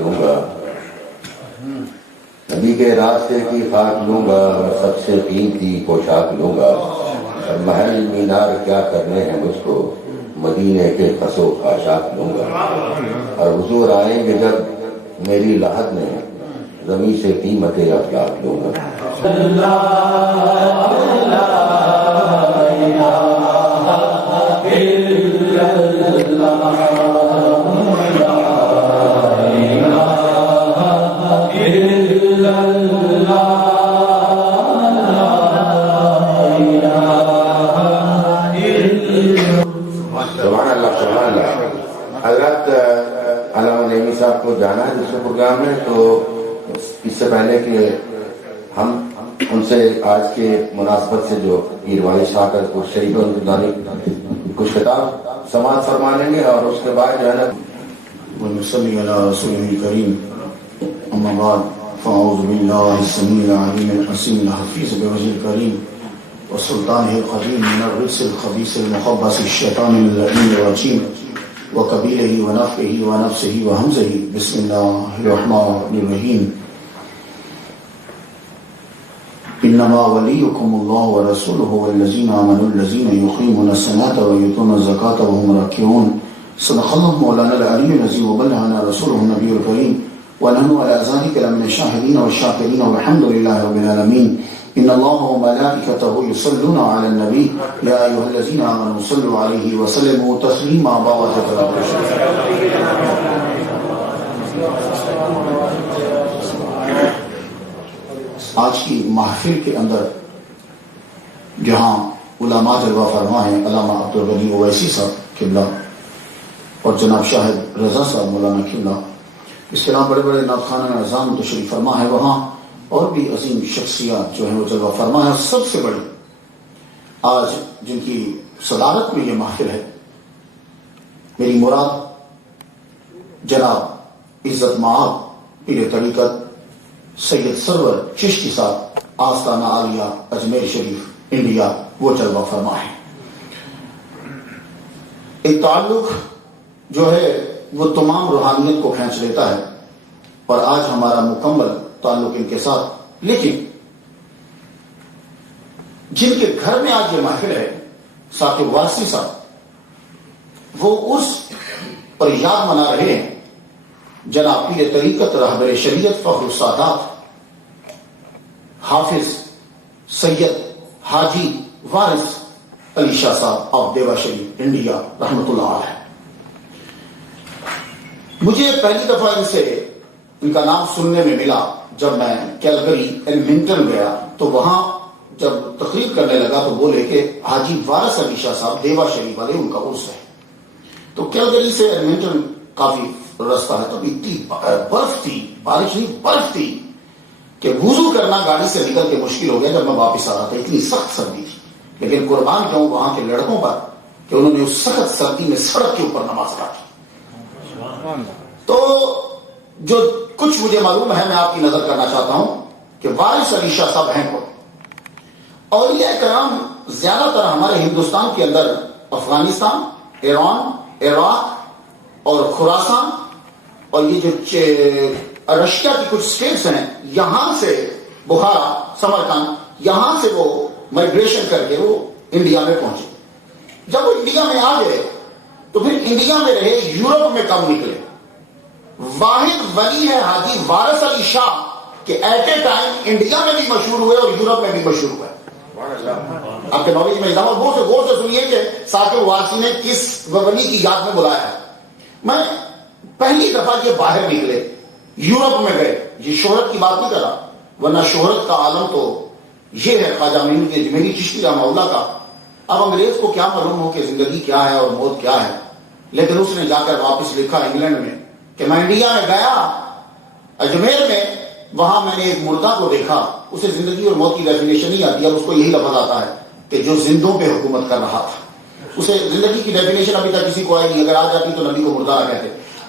لوں گا، نبی کے راستے کی خاک لوں گا، سب سے قیمتی پوشاک لوں گا، اور محل مینار کیا کرنے ہیں مجھ کو، مدینے کے خسو خاشاک لوں گا، اور حضور آئیں گے جب میری لحد میں، زمین سے قیمت افلاک لوں گا۔ سبحان اللہ سبحان اللہ۔ حضرت علامہ نعیمی صاحب کو جانا ہے دوسرے پروگرام میں، تو اس سے پہلے کہ ہم ان سے آج کے مناسبت سے جو پیروانی شاہ کا شریف کچھ خطاب سماعت فرما لیں گے، اور اس کے بعد جو ہے نا ونصلي على رسوله الكريم. أما بعد فأعوذ بالله السميع العليم الحسين الحفيظ بوجهه الكريم وسلطانه القديم من الرجس الخبيث المخبث الشيطان اللعين الرجيم وقبيله ونفخه ونفسه وهمزه. بسم الله الرحمن الرحيم. إنما وليكم الله ورسوله والذين آمنوا الذين يقيمون الصلاة ويؤتون الزكاة وهم راكعون. صدق الله مولانا العلي العظيم وبلغنا رسوله النبي الكريم ونحن على ذلك لمن الشاهدين والشاكرين والحمد لله رب العالمين. إن الله وملائكته يصلون على النبي يا أيها الذين آمنوا صلوا عليه وسلموا تسليما. آج کی محفل کے اندر جہاں علماء جلوہ فرما ہیں علامہ عبدالغنی اویسی صاحب قبلہ اور جناب شاہد رضا صاحب مولانا قبلہ، اس کے علاوہ بڑے بڑے نعت نظام تشریف فرما ہے، وہاں اور بھی عظیم شخصیات جو ہیں وہ جلوہ فرما ہے. سب سے بڑی آج جن کی صدارت میں یہ محفل ہے، میری مراد جناب عزت معاب پیر طریقت سید سرور چشتی صاحب آستانہ عالیہ اجمیر شریف انڈیا، وہ جلوہ فرما ہے. ایک تعلق جو ہے وہ تمام روحانیت کو کھینچ لیتا ہے، اور آج ہمارا مکمل تعلق ان کے ساتھ. لیکن جن کے گھر میں آج یہ محفل ہے ثاقب وارسی صاحب، وہ اس پر یاد منا رہے ہیں جناب پیر طریقت رہبر شریعت فخر السادات حافظ سید حاجی وارث علی شاہ صاحب آف دیوا شریف انڈیا رحمۃ اللہ علیہ. مجھے پہلی دفعہ ان کا نام سننے میں ملا جب میں کیلگری ایڈمنٹن گیا، تو وہاں جب تقریر کرنے لگا تو بولے کہ حاجی وارث علی شاہ صاحب دیوا شریف والے ان کا عرس ہے. تو کیلگری سے ایڈمنٹن کافی رستہ ہے، تو اتنی برف تھی، بارش نہیں برف تھی کہ وضو کرنا گاڑی سے نکل کے مشکل ہو گیا. جب میں واپس آ رہا تھا اتنی سخت سردی تھی، لیکن قربان جاؤں وہاں کے لڑکوں پر کہ انہوں نے اس سخت سردی میں سڑک کے اوپر نماز پڑھی. تو جو کچھ مجھے معلوم ہے میں آپ کی نظر کرنا چاہتا ہوں کہ وارث علی شاہ صاحب ہیں کون. اولیاء کرام زیادہ تر ہمارے ہندوستان کے اندر افغانستان، ایران، عراق اور خراسان اور یہ جو رشیا کی کچھ اسٹیٹس ہیں، یہاں سے بخارا، سمرقند، یہاں سے وہ مائگریشن کر کے وہ انڈیا میں پہنچے. جب وہ انڈیا میں آ گئے تو پھر انڈیا میں رہے، یورپ میں کم نکلے. واحد ولی ہے حاجی وارث علی شاہ کہ ایٹ اے ٹائم انڈیا میں بھی مشہور ہوئے اور یورپ میں بھی مشہور ہوئے. آپ کے نالج میں اضافہ غور سے سنیے کہ ثاقب وارثی نے کس ولی کی یاد میں بلایا ہے. میں پہلی دفعہ یہ باہر نکلے، یورپ میں گئے. یہ شہرت کی بات نہیں کر رہا، ورنہ شہرت کا عالم تو یہ ہے خواجہ معین کے اجمیری چشتی رحمہ اللہ کا. اب انگریز کو کیا معلوم ہو کہ زندگی کیا ہے اور موت کیا ہے، لیکن اس نے جا کر واپس لکھا انگلینڈ میں کہ میں انڈیا میں گیا اجمیر میں، وہاں میں نے ایک مردہ کو دیکھا. اسے زندگی اور موت کی ڈیفینیشن نہیں آتی، اب اس کو یہی لفظ آتا ہے کہ جو زندوں پہ حکومت کر رہا تھا. اسے زندگی کی ڈیفینیشن ابھی تک کسی کو آئی نہیں، اگر آ جاتی تو نبی کو مردہ کہتے.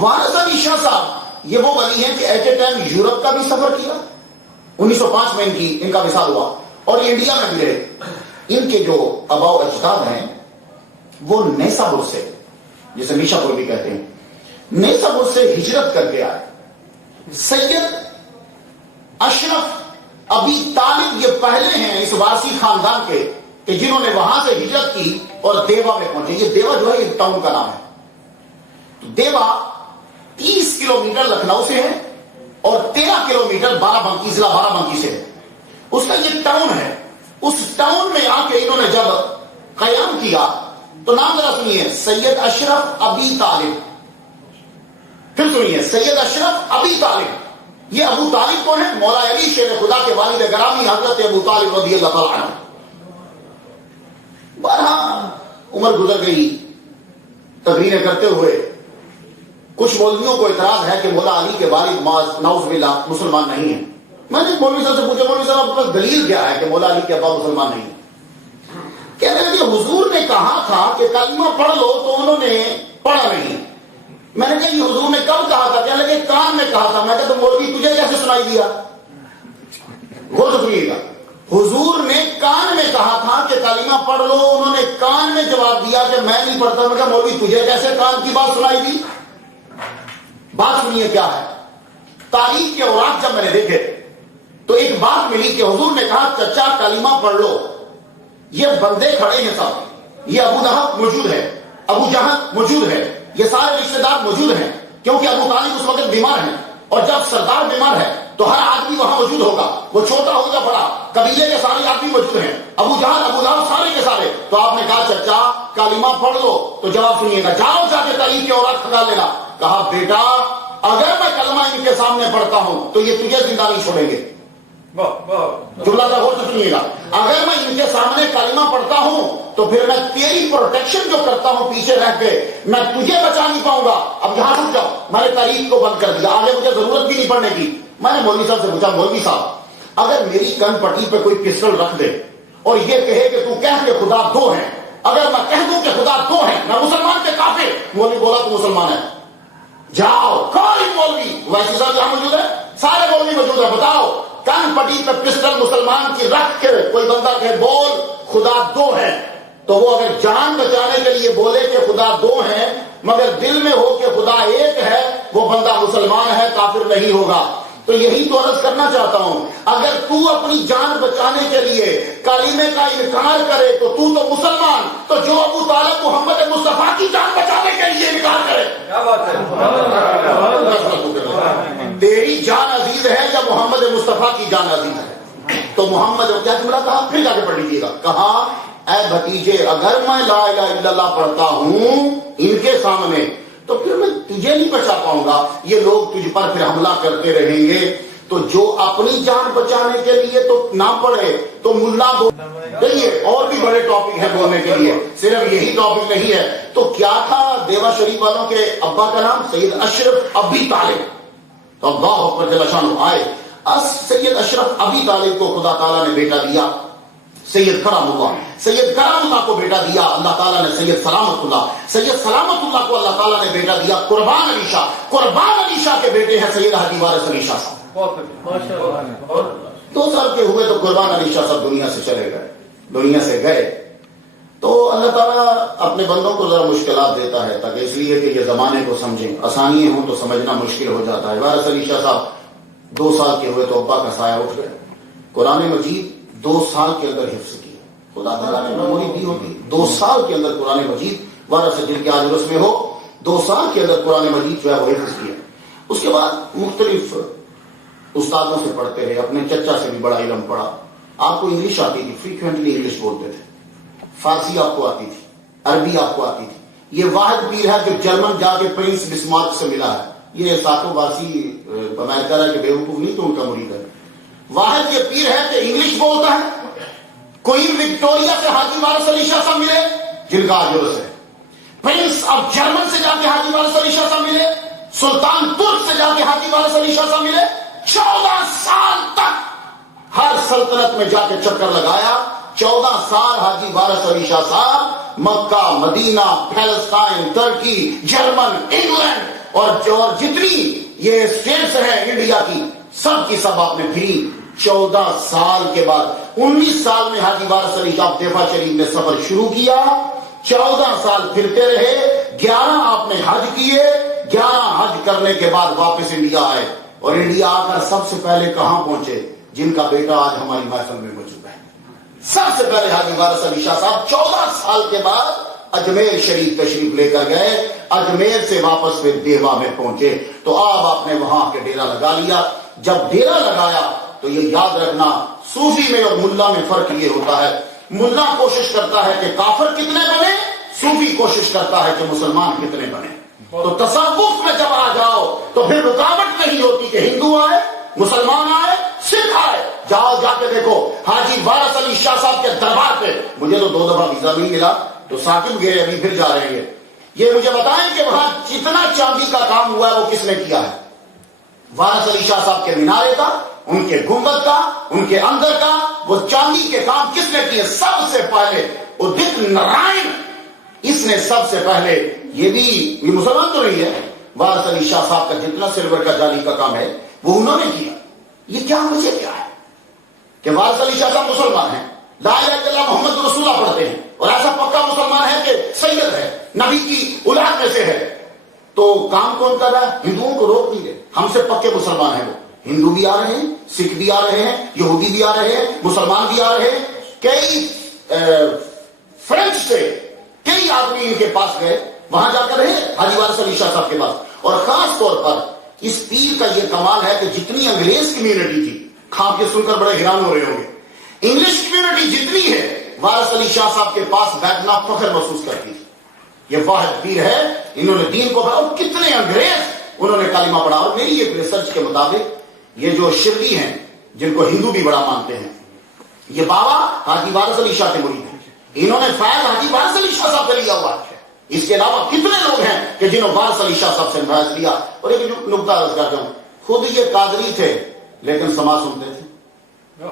وارث علی شاہ صاحب یہ وہ ولی ہیں کہ ایٹ اے ٹائم یورپ کا بھی سفر کیا، 1905 میں ان کا وصال ہوا، اور انڈیا میں بھی رہے. ان کے جو آباء و اجداد ہیں وہ نیسابور سے، جسے نیشاپور بھی کہتے ہیں، نیسابور سے ہجرت کر کے آئے. سید اشرف ابی طالب یہ پہلے ہیں اس وارسی خاندان کے کہ جنہوں نے وہاں سے ہجرت کی اور دیوا میں پہنچے. یہ دیوا جو ہے یہ ٹاؤن کا نام ہے. تو دیوا 30 کلومیٹر لکھنؤ سے ہے اور 13 کلومیٹر بارہ ضلع بارہ بنکی سے ہے. اس کا یہ ٹاؤن ہے. اس ٹاؤن میں آ کے انہوں نے جب قیام کیا تو نام ذرا سنیے, سید اشرف ابی طالب. پھر سنیے, سید اشرف ابی طالب. یہ ابو طالب کون ہے؟ مولا علی شیر خدا کے والد گرامی حضرت ابو طالب رضی اللہ تعالیٰ عنہ. بارہ عمر گزر گئی تقریریں کرتے ہوئے. کچھ مولویوں کو اعتراض ہے کہ مولا علی کے والد نعوذ باللہ مسلمان نہیں ہیں. میں نے مولوی صاحب سے پوچھا, مولوی صاحب آپ کا دلیل کیا ہے کہ مولا علی کے ابا مسلمان نہیں؟ کہنے لگے حضور نے کہا تھا کہ کلمہ پڑھ لو تو انہوں نے پڑھا نہیں. میں نے کہا یہ حضور نے کب کہا تھا؟ کہنے لگے کان میں کہا تھا. میں کہا تو مولوی تجھے کیسے سنائی دیا؟ غور سنیے گا, حضور نے کان میں کہا تھا کہ کلمہ پڑھ لو, انہوں نے کان میں جواب دیا کہ میں نہیں پڑھتا. میں کہا مولوی تجھے کیسے کان کی بات سنائی دی؟ بات سنیے کیا ہے. تاریخ کے اوراق جب میں نے دیکھے تو ایک بات ملی کہ حضور نے کہا چچا کلمہ پڑھ لو. یہ بندے کھڑے ہیں سب, یہ ابو لہب موجود ہے, ابو جہل موجود ہے, یہ سارے رشتے دار موجود ہیں کیونکہ ابو طالب اس وقت بیمار ہیں. اور جب سردار بیمار ہے تو ہر آدمی وہاں موجود ہوگا, وہ چھوٹا ہوگا بڑا, قبیلے کے سارے آدمی موجود ہیں, ابو جہل ابو لہب سارے کے سارے. تو آپ نے کہا چچا کلمہ پڑھ لو. تو جواب سنیے گا, جاؤ جا کے تاریخ کے اوراق کھنگال لینا. کہا بیٹا اگر میں کلمہ ان کے سامنے پڑھتا ہوں تو یہ تجھے زندہ نہیں چھوڑیں گے. جملہ کا غور سے سنیے گا, اگر میں ان کے سامنے کلمہ پڑھتا ہوں تو پھر میں تیری پروٹیکشن جو کرتا ہوں پیچھے رہ کے میں تجھے بچا نہیں پاؤں گا. اب یہاں رک جاؤ, میں نے تاریخ کو بند کر دیا, آگے مجھے ضرورت بھی نہیں پڑنے کی. میں نے مولوی صاحب سے پوچھا, مولوی صاحب اگر میری کن پٹی پہ کوئی پسٹل رکھ دے اور یہ کہے کہ تو کہہ کہ خدا دو ہیں, اگر میں کہہ دوں کہ خدا دو ہیں میں مسلمان کے کافر. مولوی بولا تو مسلمان ہے. جاؤ کوئی مولوی, ویسی صاحب یہاں موجود ہے, سارے مولوی موجود ہے, بتاؤ کن پٹی پہ پسٹل مسلمان کی رکھ کے کوئی بندہ کہ بول خدا دو ہے, تو وہ اگر جان بچانے کے لیے بولے کہ خدا دو ہیں مگر دل میں ہو کہ خدا ایک ہے, وہ بندہ مسلمان ہے, کافر نہیں ہوگا. تو یہی تو عرض کرنا چاہتا ہوں, اگر تو اپنی جان بچانے کے لیے کلمے کا انکار کرے تو مسلمان, تو جو ابو طالب محمد مصطفیٰ کی جان بچانے کے لیے انکار کرے, کیا بات ہے, تیری جان عزیز ہے یا محمد مصطفیٰ کی جان عزیز ہے؟ تو محمد کیا جملہ کہا, پھر جا کے پڑھ لیجیے گا. کہا اے بھتیجے اگر میں لا الہ الا اللہ پڑھتا ہوں ان کے سامنے تو پھر میں تجھے نہیں بچا پاؤں گا, یہ لوگ تجھ پر پھر حملہ کرتے رہیں گے. تو جو اپنی جان بچانے کے لیے تو نہ پڑھے تو ملا دیکھیے, اور بھی بڑے ٹاپک ہیں بولنے کے لیے, صرف یہی ٹاپک نہیں ہے. تو کیا تھا دیوا شریف والوں کے ابا کا نام سید اشرف ابی طالب. تو اللہ اکبر جل شانہ آئے, سید اشرف ابی طالب کو خدا تعالیٰ نے بیٹا دیا سید کرم اللہ. سید کرم اللہ کو بیٹا دیا اللہ تعالیٰ نے سید سلامت اللہ. سید سلامت اللہ کو اللہ تعالیٰ نے بیٹا دیا قربان علی شاہ. قربان علی شاہ کے بیٹے ہیں سید حاجی وارث علی شاہ صاحب. 2 سال کے ہوئے تو قربان علی شاہ صاحب دنیا سے چلے گئے, دنیا سے گئے. تو اللہ تعالیٰ اپنے بندوں کو ذرا مشکلات دیتا ہے تاکہ اس لیے کہ یہ زمانے کو سمجھیں. آسانی ہوں تو سمجھنا مشکل ہو جاتا ہے. وارث علی شاہ صاحب 2 سال کے ہوئے تو ابا کا سایہ اٹھ گئے. قرآن مجید 2 سال کے اندر حفظ کیا. خدا تعالیٰ نے میموری دی ہوتی, 2 سال کے اندر قرآن مجید وارث جن کے آج رس میں ہو 2 سال کے اندر قرآن مجید جو ہے وہ حفظ کیا. اس کے بعد مختلف استادوں سے پڑھتے رہے, اپنے چچا سے بھی بڑا علم پڑھا. آپ کو انگلش آتی تھی, فریکوینٹلی انگلش بولتے تھے, فارسی آپ کو آتی تھی, عربی آپ کو آتی تھی. یہ واحد پیر ہے جو جرمن جا کے پرنس بسمارک سے ملا ہے. یہ ساتھوں وارسی امریکہ ہے کہ بیوقوف نہیں تو ان کا مرید ہے. واحد یہ پیر ہے کہ انگلش بولتا ہے. کوئین وکٹوریا سے حاجی وارث علی شاہ صاحب ملے جن کا آج عرس ہے. پرنس آف جرمن سے جا کے حاجی وارث علی شاہ صاحب ملے. سلطان ترک سے جا کے حاجی وارث علی شاہ صاحب ملے. 14 سال تک ہر سلطنت میں جا کے چکر لگایا. 14 سال حاجی وارث علی شاہ صاحب مکہ, مدینہ, فلسطین, ترکی, جرمن, انگلینڈ اور جتنی یہ اسٹیٹس ہیں انڈیا کی سب کی سب آپ نے پھری. 14 سال کے بعد 19 سال میں حاجی وارث علی شاہ طیفہ شریف نے سفر شروع کیا. 14 سال پھرتے رہے. 11 آپ نے حج کیے. 11 حج کرنے کے بعد واپس انڈیا آئے اور انڈیا آ کر سب سے پہلے کہاں پہنچے؟ جن کا بیٹا آج ہماری محفل میں موجود ہے، سب سے پہلے حاجی وارث علی شاہ صاحب 14 سال کے بعد اجمیر شریف تشریف لے کر گئے، اجمیر سے واپس پھر دیوا میں پہنچے، تو آپ نے وہاں کے ڈیرا لگا لیا۔ جب ڈیرا لگایا تو یہ یاد رکھنا، صوفی میں اور ملا میں فرق یہ ہوتا ہے، ملا کوشش کرتا ہے کہ کافر کتنے بنے، صوفی کوشش کرتا ہے کہ مسلمان کتنے بنے۔ تو تصوف میں جب آ جاؤ تو پھر رکاوٹ نہیں ہوتی کہ ہندو آئے، مسلمان آئے، سکھ آئے۔ جاؤ جا کے دیکھو حاجی وارث علی شاہ صاحب کے دربار پہ، مجھے تو 2 دفعہ ویزا نہیں ملا تو ثاقب گئے، ابھی پھر جا رہے ہیں، یہ مجھے بتائیں کہ وہاں جتنا چاندی کا کام ہوا ہے وہ کس نے کیا ہے؟ وارث علی شاہ صاحب کے مینارے کا، ان کے گنبد کا، ان کے اندر کا، وہ چاندی کے کام کس نے کیے؟ سب سے پہلے ادت نارائن، اس نے سب سے پہلے، یہ مسلمان تو نہیں ہے، وارث علی شاہ صاحب کا جتنا سلور کا جالی کا کام ہے وہ انہوں نے کیا۔ یہ کیا وجہ کیا ہے کہ وارث علی شاہ صاحب مسلمان ہیں، لا الہ الا اللہ محمد رسول اللہ پڑھتے ہیں، اور ایسا پکا مسلمان ہے کہ سید ہے، نبی کی اولاد میں سے ہے، تو کام کون کر رہا ہے؟ ہندوؤں کو روک نہیں رہے، ہم سے پکے مسلمان ہیں، وہ ہندو بھی آ رہے ہیں، سکھ بھی آ رہے ہیں، یہودی بھی آ رہے ہیں، مسلمان بھی آ رہے ہیں، کئی فرینچ سے کئی آدمی ان کے پاس گئے، وہاں جا کر رہے حاجی وارث علی شاہ صاحب کے پاس۔ اور خاص طور پر اس پیر کا یہ کمال ہے کہ جتنی انگریز کمیونٹی تھی، کھا کے سن کر بڑے حیران ہو رہے ہوں گے، انگلش کمیونٹی جتنی ہے وارث علی شاہ صاحب کے پاس بیٹھنا فخر محسوس کرتی تھی۔ یہ واحد پیر ہے، انہوں نے دین کو پڑھا، اور کتنے انگریز انہوں نے کلمہ پڑھا۔ اور میری ایک ریسرچ کے مطابق یہ جو شرلی ہیں جن کو ہندو بھی بڑا مانتے ہیں، یہ بابا حاجی وارث علی شاہ کے مرید ہیں، انہوں نے فیض حاجی وارث علی شاہ صاحب سے لیا ہوا ہے۔ اس کے علاوہ کتنے لوگ ہیں کہ جنہوں وارث علی شاہ صاحب سے فیض لیا۔ اور ایک نکتہ عرض کرتا ہوں، خود یہ قادری تھے لیکن سما سنتے تھے۔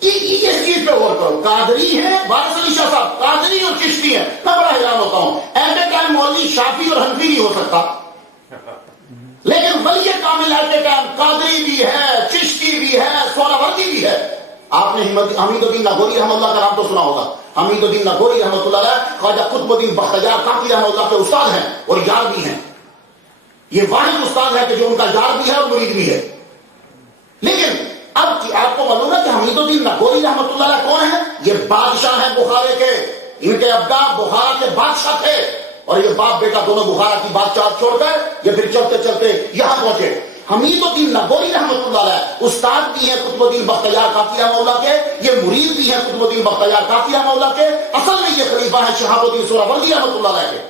اس چیز پہ غور کرو، قادری ہیں وارث علی شاہ صاحب، قادری اور چشتی ہیں۔ میں بڑا حیران ہوتا ہوں، ایسے ٹائم مولوی شافی اور حنفی نہیں ہو سکتا، لیکن ولی کامل ایسے ٹائم قادری بھی ہے، چشتی بھی ہے، سہروردی بھی ہے۔ آپ نے حمید الدین لاہوری رحمۃ اللہ کا نام تو سنا ہوگا، حمید الدین لاہوری رحمۃ اللہ علیہ خواجہ قطب الدین بختیار کاکی رحمۃ اللہ کے استاد ہیں اور یار بھی ہیں۔ یہ واحد استاد ہے کہ جو ان کا یار بھی ہے اور مرید بھی ہے۔ لیکن اب آپ کو معلوم ہے کہ حمید الدین لاہوری رحمۃ اللہ علیہ کون ہے؟ یہ بادشاہ ہیں بخارے کے، ان کے ابا بخارا کے بادشاہ تھے، اور یہ باپ بیٹا دونوں بخارا کی بادشاہ چھوڑ کر یہ پھر چلتے چلتے یہاں پہنچے۔ حمید الدین لاہوری رحمۃ اللہ علیہ استاد بھی ہیں قطب الدین بختیار کاکی رحمۃ اللہ کے، یہ مرید بھی ہیں قطب الدین بختیار کاکی رحمۃ اللہ کے، اصل میں یہ خلیفہ ہیں شہاب الدین سہروردی رحمۃ اللہ علیہ کے۔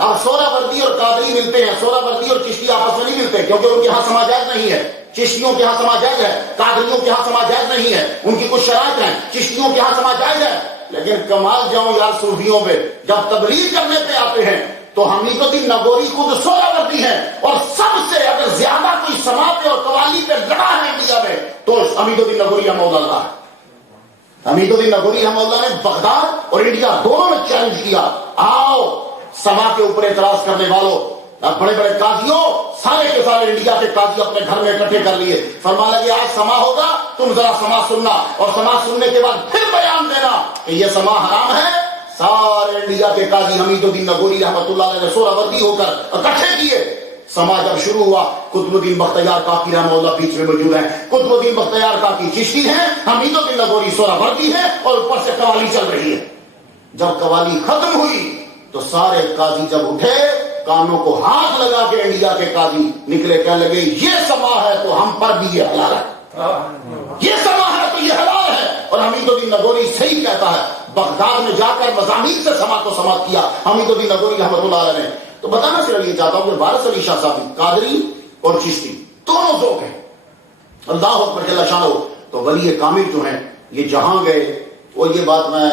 اب سہروردی اور قادری ملتے ہیں، سہروردی اور چشتی آپس میں نہیں ملتے کیونکہ ان کے یہاں سما جائز نہیں ہے، چشتیوں کے یہاں سما جائز ہے، قادریوں کے یہاں سما جائز نہیں ہے، ان کی کچھ شرائط ہیں، چشتیوں کے یہاں سما جائز ہے۔ لیکن کمال جاؤں یار صوفیوں پہ، جب تبلیغ کرنے پہ آتے ہیں تو حمید الدین لاہوری خود سہروردی ہیں، اور سب سے اگر زیادہ کوئی سما پہ اور قوالی پہ لڑا ہے انڈیا میں تو حمید الدین لاہوری رحمۃ اللہ ہے۔ حمید الدین لاہوری رحمۃ اللہ نے بغداد اور انڈیا دونوں میں چیلنج کیا، آؤ سما کے اوپر اعتراض کرنے والوں، بڑے بڑے قاضیوں، سارے کے سارے انڈیا کے قاضی اپنے گھر میں اکٹھے کر لیے، فرمایا کہ آج سما ہوگا، تم ذرا سما سننا، اور سما سننے کے بعد پھر بیان دینا کہ یہ سما حرام ہے۔ سارے انڈیا کے قاضی حمید الدین لاہوری رحمۃ اللہ علیہ نے سہروردی ہو کر اکٹھے کیے۔ سما جب شروع ہوا، قطب الدین بختیار کاکی رحمۃ اللہ بیچ میں موجود ہیں، قطب الدین بختیار کاکی چشتی ہیں، حمید الدین لاہوری سہروردی ہے، اور اوپر سے قوالی چل رہی ہے۔ جب قوالی ختم ہوئی تو سارے قاضی جب اٹھے، کانوں کو ہاتھ لگا کے انڈیا کے قاضی نکلے، کہنے لگے یہ سما ہے تو ہم پر بھی یہ حلال ہے، یہ سما ہے تو یہ حلال ہے۔ اور حمید الدین لاہوری صحیح کہتا ہے، بغداد میں جا کر مضامین سے سما کو سماعت کیا حمید الدین لاہوری رحمۃ اللہ علیہ نے۔ تو بتانا صرف یہ چاہتا ہوں کہ وارث علی شاہ صاحب قادری اور چشتی دونوں ذوق ہیں، اللہ اکبر جل شانہ۔ تو ولی کامل جو ہیں یہ جہاں گئے، وہ یہ بات میں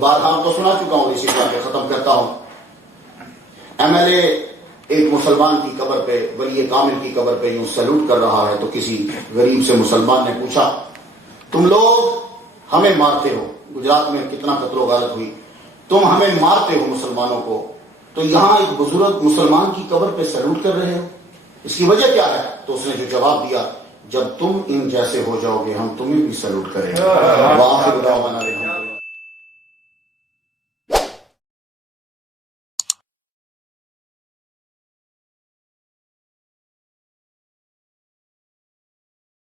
بارہا تو سنا چکا ہوں، اسی طرح کے ختم کرتا ہوں۔ ایم ایل اے ایک مسلمان کی قبر پہ، ولی کامل کی قبر پہ یوں سلوٹ کر رہا ہے، تو کسی غریب سے مسلمان نے پوچھا تم لوگ ہمیں مارتے ہو، گجرات میں کتنا قتل و غارت ہوئی، تم ہمیں مارتے ہو مسلمانوں کو، تو یہاں ایک بزرگ مسلمان کی قبر پہ سلوٹ کر رہے ہو، اس کی وجہ کیا ہے؟ تو اس نے جو جواب دیا، جب تم ان جیسے ہو جاؤ گے ہم تمہیں بھی سلوٹ کریں گے۔